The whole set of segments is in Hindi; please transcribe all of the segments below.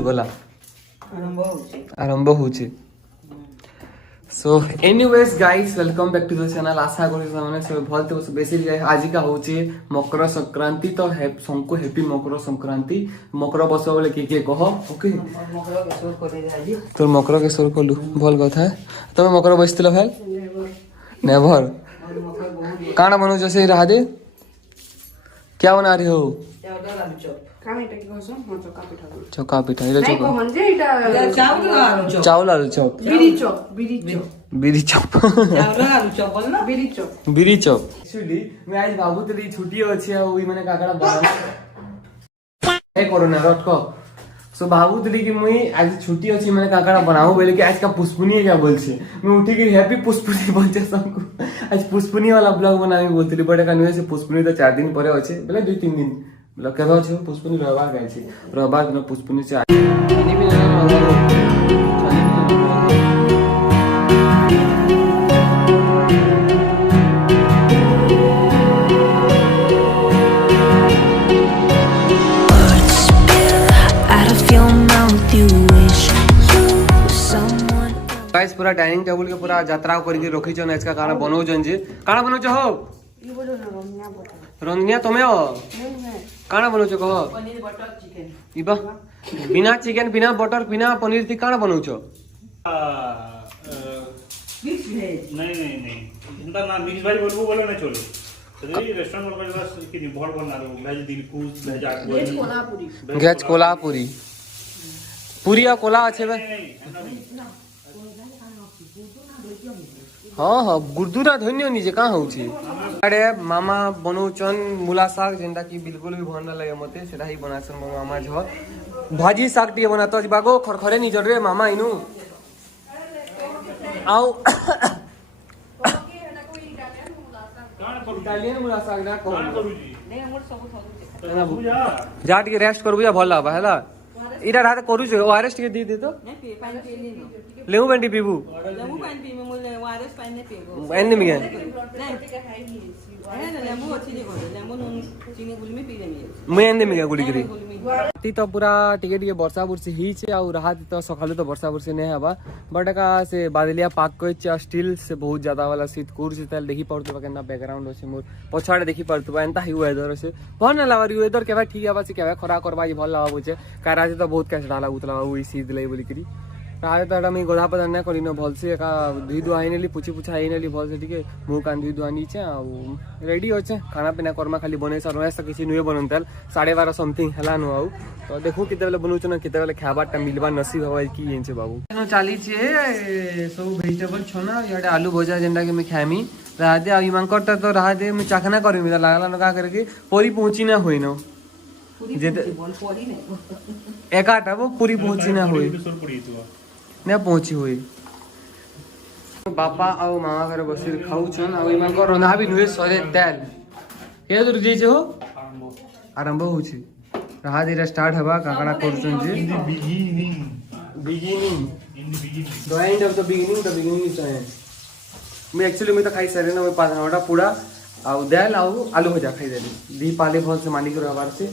दूर गला आरंभ होचे so anyways guys welcome back to the channel आशा करी माने सब भल तो बेसी आज का होचे मकर संक्रांति तो सबको हैप्पी मकर संक्रांति मकर बस बोले के कह ओके तोर मकर केशर कलु भल कथा तुम मकर बसतिल भाई नेवर काना बनौछ से राधे क्या बना रहे हो चौका पिठा चावल आलू चॉप बिरी चॉप बिरी चॉप एक्चुअली मैं आज भाबुतली छुट्टी अछि आ ओई माने काकड़ा बना ए कोरोना रट को सो भाबुतली कि मुई आज छुट्टी अछि माने काकड़ा बनाऊ बोले कि आज का पुष्पुनी क्या बोलछे मैं उठी के हैप्पी पुष्पुनी बोलछे सबको आज पुष्पुनी वाला ब्लॉग बनावी बोलतली बट का नुए से पुष्पुनी तो 4 दिन परे अछि बोले 2-3 दिन मतलब केबा छ पुष्पुनी रविवार गए छी रविवार दिन पुष्पुनी से पानी भी गाइस पूरा डाइनिंग टेबल के पूरा यात्रा करके रखी छन इसका खाना बनाउ जन जे खाना बनाउ हो ई बोलो ना रंगनिया तमे हो खाना बनाउ छ कहो पनीर बटर चिकन इबा बिना चिकन बिना बटर बिना पनीर थी खाना बनाउ छ मिक्स वेज नहीं इंता ना मिक्स वेज बोलबो बोलो ना चलो तदे रेस्टोरेंट पर बस कि बहुत बना लो वेज दिलखुश वेज कोल्हापुरी पूरी आ कोला আছে বে हाँ हाँ गुर्दुरा धन्य निजे कहाँ होची अरे मामा बनौचन मूला साग जेंटा कि बिल्कुल भी भन लगे मते सेटा ही बनासन मामा झ भाजी साग टी बनातो आज बागो खरखरे नि जरे मामा इनु आओ इटालियन मूला साग ना कोन करूजी नै हमर सब जा टी रेस्ट करबू या भल लाबा हैला इरा रात करू छ ओआरएस के दी दे तो नै पानी पीली न लेउ बंडी पीबू लेउ पानी पीबू मोले ओआरएस पानी नै पीबू एन्ने मिगन नै लेमु अछि जे कोले लेमु चीनी गुलमी पी लेमी मैं एन्ने मिगा गुली करी ती तो पूरा टिके टिके वर्षा बुर्सी ही छे आ रात तो सकाले तो वर्षा बुर्सी नै हबा बट का से बादलिया पाक को छ स्टिल से बहुत ज्यादा वाला शीत कुर से तल देखि पड़तो केना बैकग्राउंड अछि मोर पछाड़े देखि पड़तो एंता ही वेदर से भन लावारी वेदर केबा ठीक हबा से केबा खरा करबा जी भल लावा बुझे काराजे तो बहुत कैसे डाला उतला हुई शीत लई बोली करी रात तो मैं गोधा पदन ना करिनो भल से का धुई धुआ आइनेली पुछि पुछा आइनेली भल से ठीक मुंह कान धुई धुआ नीचे आ रेडी होचे खाना पीना करमा खाली बने सर ऐसा किसी नुए बननतल 12:30 समथिंग हला नु आउ तो देखो किते बेले बनउछ न किते बेले खाबाटा मिलबा नसीब हवा की एंचे बाबू नो चाली छे सब वेजिटेबल छना याडे आलू भजा जेंडा के मैं खामी राधे आ इमांकर तो राधे मैं चाखना करमी लागला न का करे कि पूरी पहुंची ना होई न जेते एकाटा वो पूरी पहुंची ना होई ने पहुंची हुई बापा आ मामा घर बसी खाऊ छन आ इमान को रंधा भी नुए सरे दाल के दूर जे हो आरंभ होछि रहा धीरे स्टार्ट हवा काकड़ा करछन जे beginning the end of the beginning is end मैं एक्चुअली मैं तो खाई सरे ना मैं 5 घंटा पूरा आ दाल आ आलू भजा खाई देली दी पाले भल से मालिक रहबार से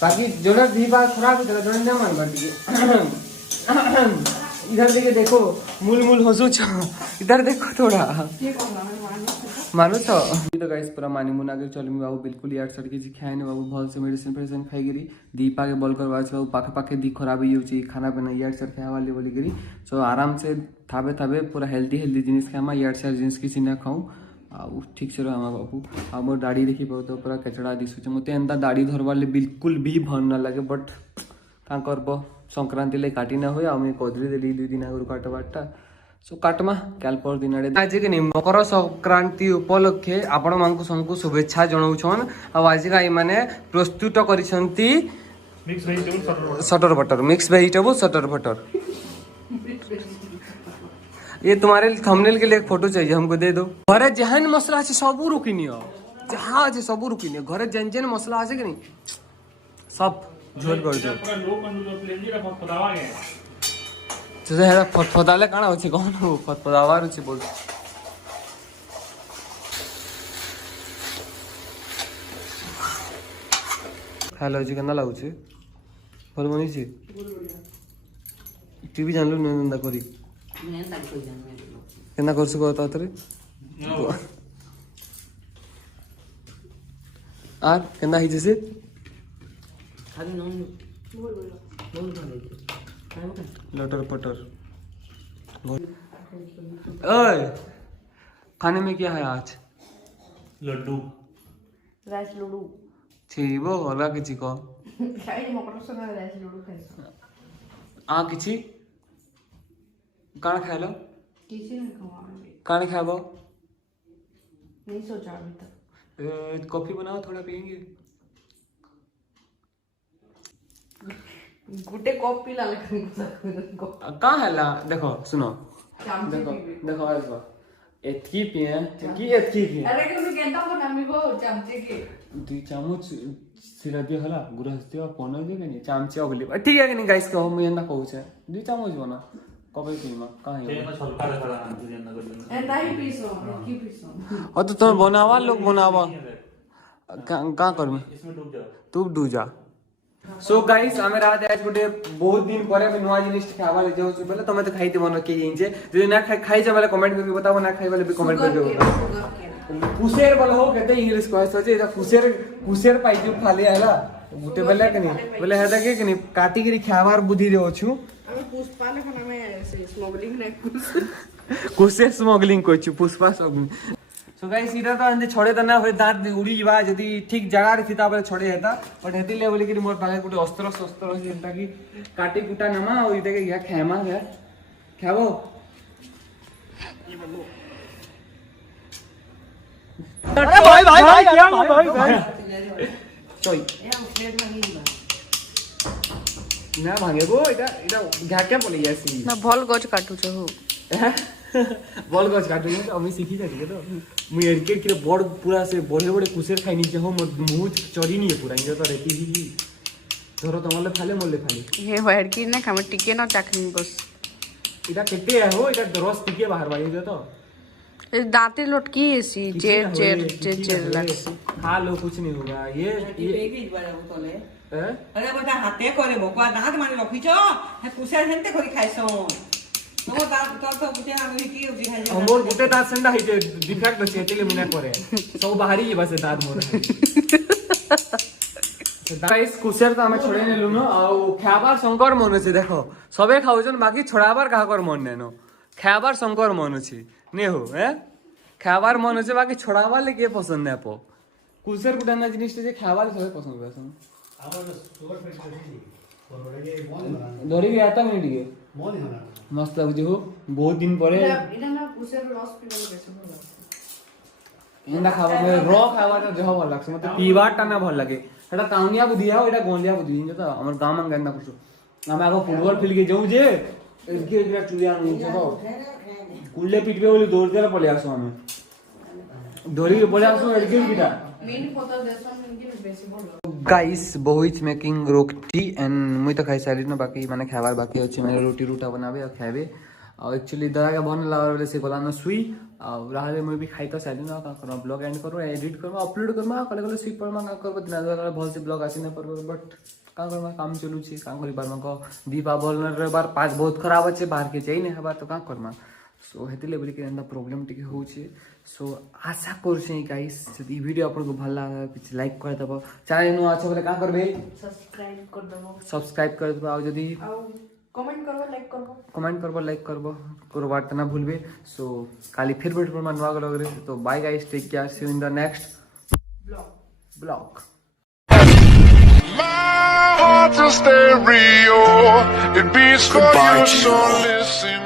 बाकी जोना दी बात खराब होता जोना ना मान बाटी इधर देखो मूल हंसू छ इधर देखो थोड़ा मानो छ तो गाइस पूरा मानी मुना के चलमी बाबू बिल्कुल यार सड़ के खाए बाबू भल से मेडिसिन खाई गिरी दीपा के बल करवा बाबू पाखे पाखे दी खराब ही खाना पीना यार सड़ खाए वाली बोली गिरी सो आराम से थाबे पूरा हेल्दी जिनिस खामा यार सड़ जिनिस किसी ना खाऊं आ ठीक से रहा बाबू आ मोर दाढ़ी देखी पाऊ तो पूरा कचड़ा दिशुचे मते एंता दाढ़ी धरवार बिल्कुल भी भल ना लगे बट का करब संक्रांति ले काटी ना हुए आम कदली देली 2 दिन आगु काटबाटा सो काटमा काल पर दिन आड़े आज के मकर संक्रांति उपलक्षे आपण मानकु सबको शुभेच्छा जणाउछन आ आज का माने प्रस्तुत करिसंती मिक्स वेजिटेबल सटर बटर ये तुम्हारे थंबनेल के लिए एक फोटो चाहिए हमको दे दो घरे जहन मसला है सब रुकिनियो जहां है सब रुकिनियो घरे जन जन मसला है कि नहीं सब झोल कर दो तो हेरा फटफटाले काना होछि कोन फटफटावार होछि बोल हेलो जी केना लागुछि बोल बनी छी टीवी जानलु नंदा करी केना करसु कहता तरे आर केना हिजे से खाली नॉन बोल लटर पटर ओए खाने में क्या है आज लड्डू राइस लड्डू छी वो अलगा किछि को खाई मकर संग राइस लड्डू खाइस आ किछि काण खाइलो किसी नहीं खावा काण खाबो नहीं सोचा अभी तक कॉफी बनाओ थोड़ा पियेंगे गुटे कप पिला लेकिन कहाँ है ला देखो सुनो चामचे देखो पीबे देखो आइसबा एतकी पिए की एतकी पिए अरे क्यों केंता को नामी को चामचे के 2 चामच सिरा दिया हला गुरहस्ती और कोन जे के चामचे अगली ठीक है कि नहीं गाइस को हम एंदा कहू छे 2 चामच बना कबे पीमा कहाँ है तेल में सल्फा रखला ना तुझे ना कर एंदा ही पीसो की पीसो और तो तुम बनावा लोग बनावा कहाँ कर में इसमें डूब जाओ तू डू जा सो गाइस आमे रात आज गुटे बहुत दिन परे में नुआ जिनिस खावा ले जाऊ बेले तमे तो खाइते मन के इंजे जदी ना खाइ जा वाले कमेंट करके बताओ ना खाइ वाले भी कमेंट करके बताओ कुसेर बोल हो कहते इंग्लिश को सोचे इदा कुसेर पाइ जो खाली आला गुटे बेले कनी बोले हेदा के कनी काटी करी खावार बुद्धि रे ओछु আমি পুষ্পা লেখা নামে স্মগলিং নাই कुसेर स्मगलिंग कोछु पुष्पा स्मगलिंग सो गाइस इरा तो अंदे छोड़े तना होय दांत उड़ी जीवा जदी ठीक जगह रे थिता बले छोड़े हेता बट हेति ले बोले कि मोर पाले गुटे अस्त्र शस्त्र जेंता कि काटी कुटा नमा और इते के या खेमा है खाबो अरे भाई क्या भाई चोई ना भागेबो इटा घाके बोले यासी না ভল গছ কাটুছ হো बॉल गछ काटू ने अमी सीखी जाती के तो मु एरके के बड़ पूरा से बड़े बड़े कुसेर खाइ नि जे हो मुंह चरी नि पूरा इंजे तो रेती ही धरो तो मले फाले हे होयर की ने खाम टिके न चाखनी बस इटा केते हो इटा रस टिके बाहर बाई दे तो दांते लटकी एसी चेर लागसी खा लो कुछ नहीं होगा ये अरे बता हाथे करे बकुआ दांत माने रखिछ हे कुसे हेंते करी खाइसो तो दांत तो गुटे हम हिटी उजी खाइ हमर गुटे दांत संडा हिते डिफेक्ट छै तेले मुना करे सब बाहरी बस दांत मोर गाइस कुसेर तो हमें छोड़े नेलु न आ खाबार शंकर मन छै देखो सबे खाउछन बाकी छोड़ाबार काहा कर मन नेनो खाबार शंकर मन छै ने हो हैं खाबार मन छै बाकी छोड़ाबार ले के पसंद नै पो कुसेर गुटाना जिनिस जे खाबार सबे पसंद करछन धरी भी आता नहीं ठीक मस्त लगुଛି हो बहुत दिन परे इना ना कुसेर रस पीबल बेसी भल एंदा खावा में रॉ खावा तो जह भल लागछ मते पीवाटा ना भल लागे एटा टाउनिया बुद्धि है एटा गोंलिया बुद्धि जे तो हमर गाम में गंदा कुछ हम आगो फुटबॉल फील्ड के जाऊ जे इसके एकरा चुरिया नहीं छ तो कुल्ले पिटबे बोली दौड़ के पले आसो हम धोरी के पले आसो एडके किटा मेन पता देसन इनके बेसी भल गाइस बोइच मेकिंग रोटी एंड मुई तो खाई सारी ना बाकी माने खावार बाकी अछि माने रोटी रूटा बनाबे और खाबे और एक्चुअली दरा के बन लावर वाले से बोला न सुई और राहले मुई भी खाई तो सारी ना का करो ब्लॉग एंड करो एडिट करो अपलोड करो कले कले सुई पर मा करबो दिन दरा भल से ब्लॉग आसी न पर बट का करबा काम चलू छी का करी बार को दीपावली रे बार पाँच बहुत खराब अछि बाहर के जाई ने हबा तो का करमा सो हेति लेवल के एंदा प्रॉब्लम टिके होछि सो आशा करछे गाइस यदि वीडियो आपन को भल लागे कुछ लाइक कर दबो चैनल नु अच्छा बोले का करबे सब्सक्राइब कर दबो और यदि कमेंट करबो लाइक करबो करबार त ना भूलबे सो काली फिर वीडियो मनवा लग रे तो bye guys take care see you in the next blog My heart's a stereo, it beats for you, so listen